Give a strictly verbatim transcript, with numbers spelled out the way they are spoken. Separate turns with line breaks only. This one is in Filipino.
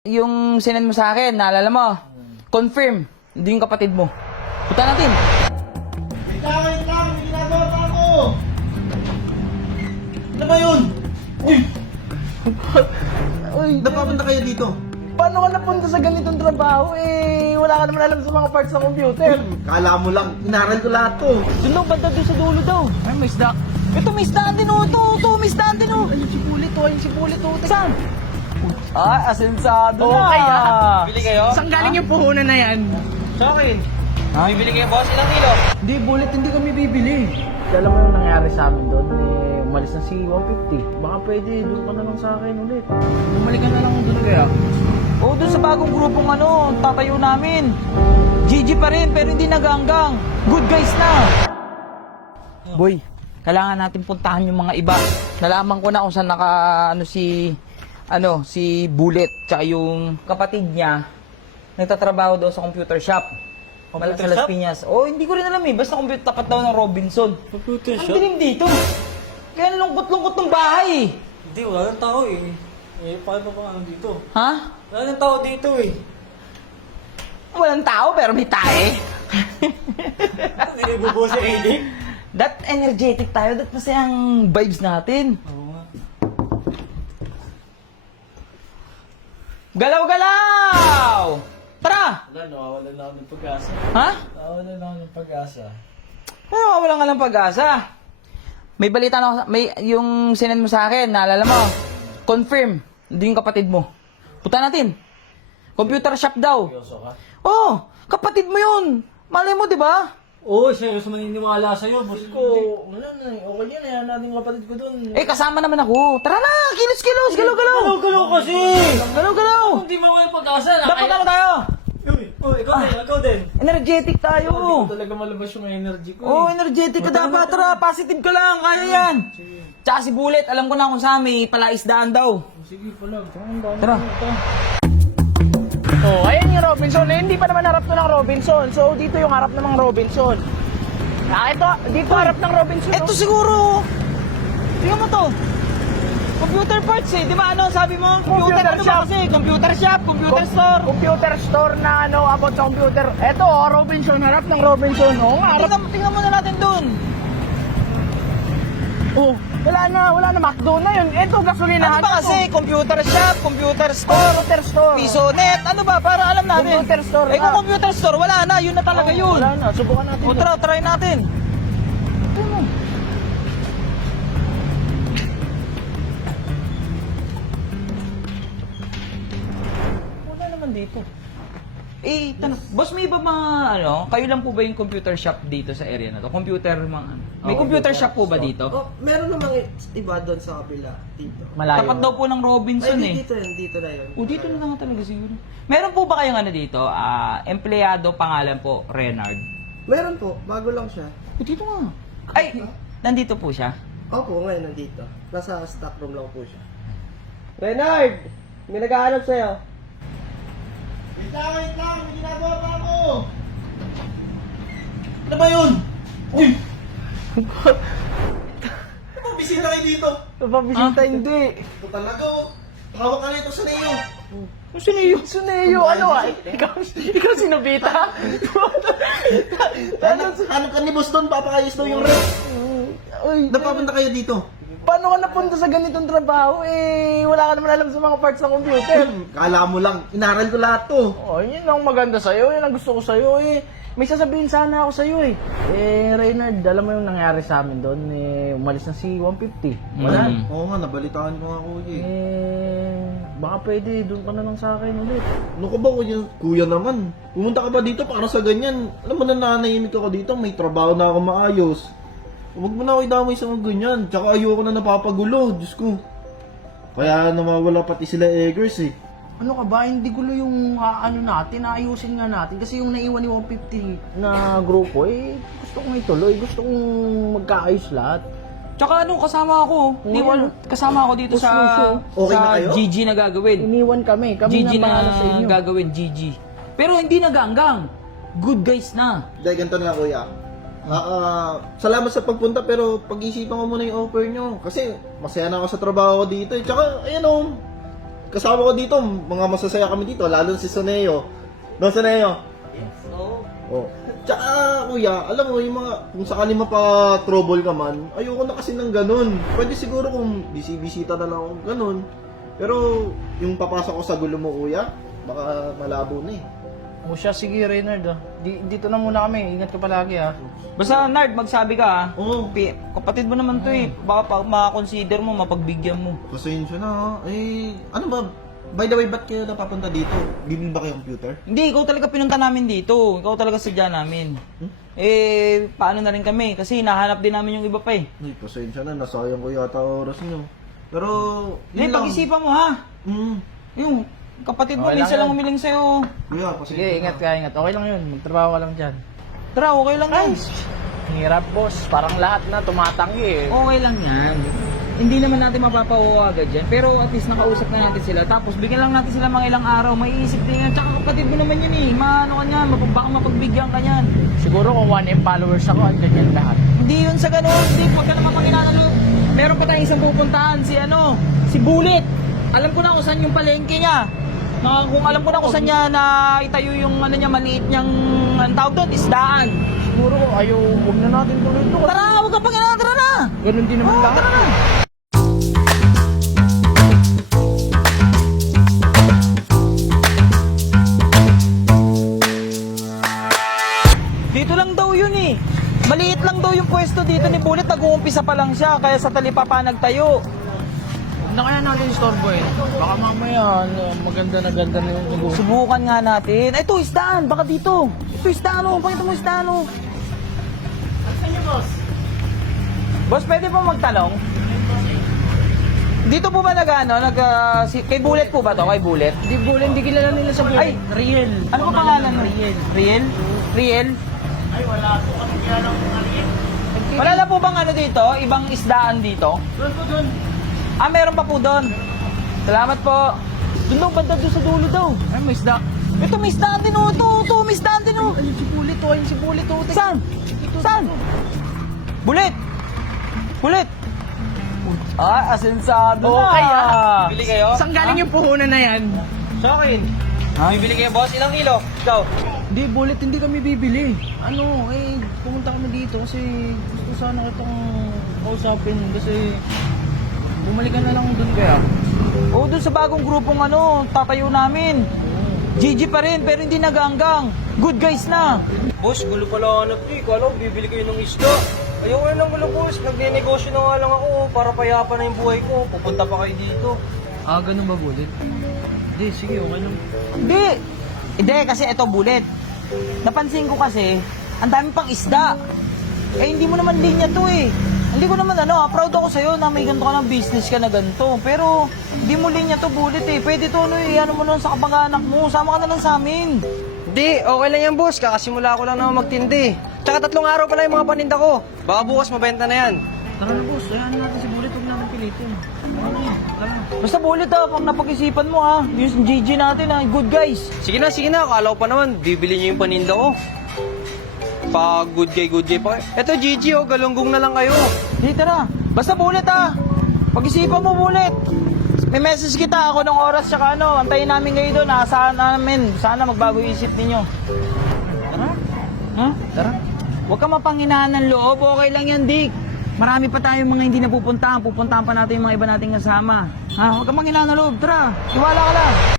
yung sinend mo sa akin, naalala mo? Confirm, hindi yung kapatid mo. Punta natin.
Wait lang, wait lang! May ginagawa pa ako! Ano ba yun? Uy!
Uy,
Napapunta kayo dito?
paano ka napunta sa ganitong trabaho? Eh, wala ka naman alam sa mga parts ng computer.
Kala mo lang, inaral ko lahat to.
Doon daw, banda doon sa dulo daw. Ay, may isda. Ito, may isdaan din oh. Ito, ito, may isdaan din oh.
Ayun si Pulit, oh, ayun si Pulit, oh.
Saan? Ah, asensado na.
Okay, ah.
Bili kayo?
Saan galing yung puhunan na yan?
Sa akin. Bibili kayo, boss? Ilang kilo?
Hindi, Bullet, hindi kami bibili. Alam mo yung nangyari sa amin doon, eh, umalis na si one fifty. Baka pwede, doon ka na lang sa akin ulit. Bumalik ka na lang doon kaya.
Oo, doon sa bagong grupong ano, tatayo namin. G G pa rin, pero hindi naganggang. Good guys na. Boy, kailangan natin puntahan yung mga iba. Nalaman ko na kung saan naka, ano si, ano, si Bullet, tsaka yung kapatid niya, nagtatrabaho daw sa computer shop. Computer sa Las
shop?
Piñas. Oh, hindi ko rin alam eh. Basta computer tapat daw ng Robinson.
Computer
Ang
shop?
dilim dito. Kaya lungkot-lungkot ng bahay eh.
Hindi, wala nang tao eh. Eh, paano pa ano dito?
Ha?
Wala nang tao dito eh.
Walang tao pero may tae.
Hindi na ibubuo si Eddie.
That energetic tayo, that masayang vibes natin.
Oo nga.
Galaw-galaw! Tara!
Wala, nawawalan na ako ng pag-asa.
Ha?
Nawawalan na ako ng pag-asa.
Ano, wala nga ng pag-asa. May balita na ako, sa- may, yung sinend mo sa akin, naalala mo? Confirm, hindi yung kapatid mo. Punta natin. Computer shop daw.
Seryoso ka?
Oh, kapatid mo yun. Malay mo, di ba?
Oo, seryoso maniniwala sa'yo, boss ko.
Wala na, okay yan, ayan natin yung kapatid ko doon.
Eh, kasama naman ako. Tara na, kilos-kilos, galaw-galaw.
Galaw-galaw kasi!
Galaw-galaw.
Hindi mo may pag-asa.
Dapat ano tayo?
Uy, uy, ikaw din, ikaw din.
Energetic tayo.
Hindi ko talaga malabas yung energy ko
Oh,
eh.
energetic ka dapat. Tara, positive ka lang. Kaya yan. Tsaka si Bullet, alam ko na kung saan may palaisdaan daw.
Sige pala.
Tara.
Oh, ayan yung Robinson. Eh, hindi pa naman harap to ng Robinson. So, dito yung harap namang Robinson. Ah, ito, dito harap ng Robinson.
Ito siguro. Tingnan mo to. Computer parts eh. Di ba ano sabi mo? Computer,
Computer
ano
shop.
ba kasi? Computer shop, computer store.
Computer store na ano, about sa computer. Ito, oh, Robinson, harap ng Robinson. Oh, harap.
Tingnan, tingnan muna natin dun.
Oh, wala na, wala na, McDo na yun. Ito, gasolinahan.
Ano ba kasi? Computer shop, computer store,
Computer store.
Pisonet. Ano ba? Para alam natin.
Computer store
Eh
na.
kung computer store, wala na. Yun na talaga
Oh,
yun.
Wala na, subukan natin.
O tara, try natin. Tingnan mo. Wala naman dito. Eh, tanong, boss, may iba mga, ano, kayo lang po ba yung computer shop dito sa area na to? Computer, mga, ano? May computer shop po ba dito?
Oh, meron namang iba doon sa kabila, dito.
Malayo.
Tapat daw po ng Robinson
Ay,
eh.
dito yun, dito na yun.
O, dito na lang talaga siguro. Meron po ba kayong ano dito? Ah, empleyado, pangalan po, Renard.
Meron po, bago lang siya.
O, dito nga. Ay, nandito po siya.
Opo, ngayon nandito. Nasa stock room lang po siya. Renard! May nag-aanap sa'yo. Wait lang, wait lang! May ginagawa pa ako! Ano ba yun? Uy! Ano ba bisita kayo dito?
Papabisita,
Ah.
hindi.
Ito talaga oh. Hawak ka na ito sa niyo.
Suneyo. Suneyo, ano ah? Ikaw, ikaw sinubita?
Hanap, hanap ka ni Boston, papakayos daw yung rep.
Uy,
Napapunta kayo dito?
paano ka napunta sa ganitong trabaho? Eh, wala ka naman alam sa mga parts ng computer.
Kala mo lang, inaral ko lahat to.
Oh, yun ang maganda sa'yo. Yun ang gusto ko sa'yo eh. May sasabihin sana ako sa'yo eh. Eh, Reynard, alam mo yung nangyari sa amin doon? Eh, umalis na si one fifty. Wala.
Mm.
Oo nga, nabalitaan ko nga kuya eh.
Eh, baka pwede, doon ka na lang sa akin ulit.
Ano ka ba kuya? Kuya naman. Pumunta ka ba dito para sa ganyan? Alam mo na nanahimik ako dito, may trabaho na ako maayos. Huwag mo na ako idamay sa mga ganyan. Tsaka ayoko na napapagulo, Diyos ko. Kaya nawawala pati sila Eggers eh.
Ano ka ba? Hindi gulo yung ah, ano natin, ayusin nga natin. Kasi yung naiwan ni one fifty na grupo, eh, gusto kong ituloy. Gusto kong magkaayos lahat.
Tsaka ano, kasama ako. Di
Oo.
ba, kasama ako dito sa,
Puso.
Okay
sa
na kayo?
G G na gagawin.
Iniwan kami. Kami
G G
na
na
bahala sa inyo.
gagawin, G G. Pero hindi naganggang. Good guys na.
Dahil ganito na kuya. Ah, ah, salamat sa pagpunta pero pag-isipan ko muna yung offer nyo. Kasi masaya na ako sa trabaho ko dito eh. Tsaka, ayan o. kasama ko dito, mga masasaya kami dito, lalo si Soneo. No, Soneo? Oh. Tsaka, kuya, alam mo, yung mga, kung sakali mapa-trouble ka man, ayoko na kasi ng ganun. Pwede siguro kung bisi-bisita na lang akong ganun. Pero, yung papasok ko sa gulo mo, kuya, baka malabo na eh.
O siya, sige Reynard ah. Di, dito na muna kami, ingat ka palagi ah.
Basta, Nard, magsabi ka, ha?
Oo.
Pi- kapatid mo naman to, eh. Baka pa, makakonsider mo, mapagbigyan mo.
Pasensya na, ha? Eh, ano ba? By the way, ba't kayo napapunta dito? Bibili ba kayo computer?
Hindi, ikaw talaga pinunta namin dito. Ikaw talaga sadya namin.
Hmm?
Eh, paano na rin kami? Kasi nahanap din namin yung iba pa eh.
Ay, pasensya na, nasayang ko yata oras nyo. Pero,
Hindi,
yun lang.
pag-isipan mo ha.
Mm.
Yung kapatid mo,
Okay lang
minsan lang
yan.
humiling sa'yo.
Kuya, pasensya
Sige, ingat ka, ingat. Okay lang yun, magtrabaho ka lang dyan.
Tara, okay lang yan.
Hirap boss, parang lahat na tumatanggi eh.
Okay lang yan. Hindi naman natin mapapauwa agad yan. Pero at least nakausap na natin sila. Tapos bigyan lang natin sila mga ilang araw. Maiisip din yan. Tsaka kapatid mo naman yun eh. Maano ka niyan. Map- Baka mapagbigyan ka niyan.
Siguro kung one M followers ako, andyan yan lahat.
Hindi yun sa ganun. Hindi. Huwag ka naman panginanalo. Meron pa tayong isang pupuntahan. Si ano. Si Bullet. Alam ko na kung saan yung palengke niya. Na, kung alam ko na kung saan niya na itayo yung ano niya, maliit niyang ang tawag doon, isdaan.
Siguro ayaw, huwag na natin tuloy ito.
Tara, huwag ka panginanalo. Tara na.
Ganun din naman
Oo,
lahat.
tara na. Dito lang daw yun eh. Maliit lang daw yung pwesto dito ni Bullet. Nag-uumpisa pa lang siya. Kaya sa talipapa nagtayo.
Huwag na kaya natin istorbo eh. Baka mamaya, ano, maganda na ganda na yung tugo.
Subukan nga natin. Ay, ito, isdaan. Baka dito. Ito, isdaan o. Pakita mo isdaan o.
Saan niyo, boss?
Boss, pwede po magtanong? Dito po ba nag, ano, nag, ah, si, kay Bullet po ba to? Kay Bullet?
Hindi po, hindi kilala nila sa buhay.
Ay,
real.
Ano ba pangalan mo? Riel. Riel? Riel?
Ay, wala po kami kilala ng maliit.
Wala na po bang ano dito? Ibang isdaan dito?
Doon po doon.
Ah, meron pa po doon. Salamat po. Doon daw, banda doon sa dulo daw.
Ay, may isda.
Ito, may isdaan din o. Ito, ito, may isdaan din o.
Ayun si Bulit, oh, ayun si Bulit, oh.
Saan? Saan? Bullet! Bullet! Ah, asensado na.
Okay, ah.
Bili kayo?
Saan galing yung puhunan na yan?
Sa akin. Bibili kayo, boss? Ilang kilo? Ikaw?
Hindi, Bulit, hindi kami bibili. Ano, eh, pumunta kami dito kasi gusto sana kitang kausapin kasi bumalik ka na lang doon kaya.
Oo, dun sa bagong grupong ano, tatayo namin. G G pa rin, pero hindi naganggang. Good guys na.
Boss, gulo pala hanap niyo. Kala ko bibili kayo ng isda. Ayaw ko lang gulo, boss. Nagne-negosyo na nga lang ako para payapan na yung buhay ko. Pupunta pa kayo dito.
Ah, ganun ba, Bulit? Hindi, sige, okay lang.
Hindi. Hindi, kasi ito, Bullet. Napansin ko kasi, ang dami pang isda. Eh, hindi mo naman linya to eh. Hindi ko naman ano, ah, proud ako sa'yo na may ganito ka ng business ka na ganito. Pero, hindi mo linya to, Bullet eh. Pwede to, ano eh, ano mo nun sa kapag-anak mo. Sama ka na lang sa amin.
Hindi, okay lang yan boss. Kakasimula ko lang naman magtindi. Tsaka tatlong araw pa lang yung mga paninda ko. Baka bukas mabenta na yan.
Tara na, boss. Hayaan natin si Bulit. Huwag natin pilitin. Okay, tara na.
Basta Bullet ah, pag napag-isipan mo ah. Yung G G natin ah, good guys.
Sige na, sige na. Akala ko pa naman, bibili niyo yung paninda ko. Pa good guy, good guy pa kayo. Eto Gigi oh, galunggong na lang kayo.
Hindi, tara. Basta Bullet ah. Pag-isipan mo, Bullet. May message kita ako ng oras tsaka ano, antayin namin kayo doon. Asahan namin. Sana magbago yung isip ninyo. Tara. Ha?
Tara.
Huwag ka mapanghinaan ng loob. Okay lang yan, Dick. Marami pa tayong mga hindi napupuntahan. Pupuntahan pa natin yung mga iba nating kasama. Ha? Huwag ka manghinaan ng loob. Tara. Tiwala ka lang.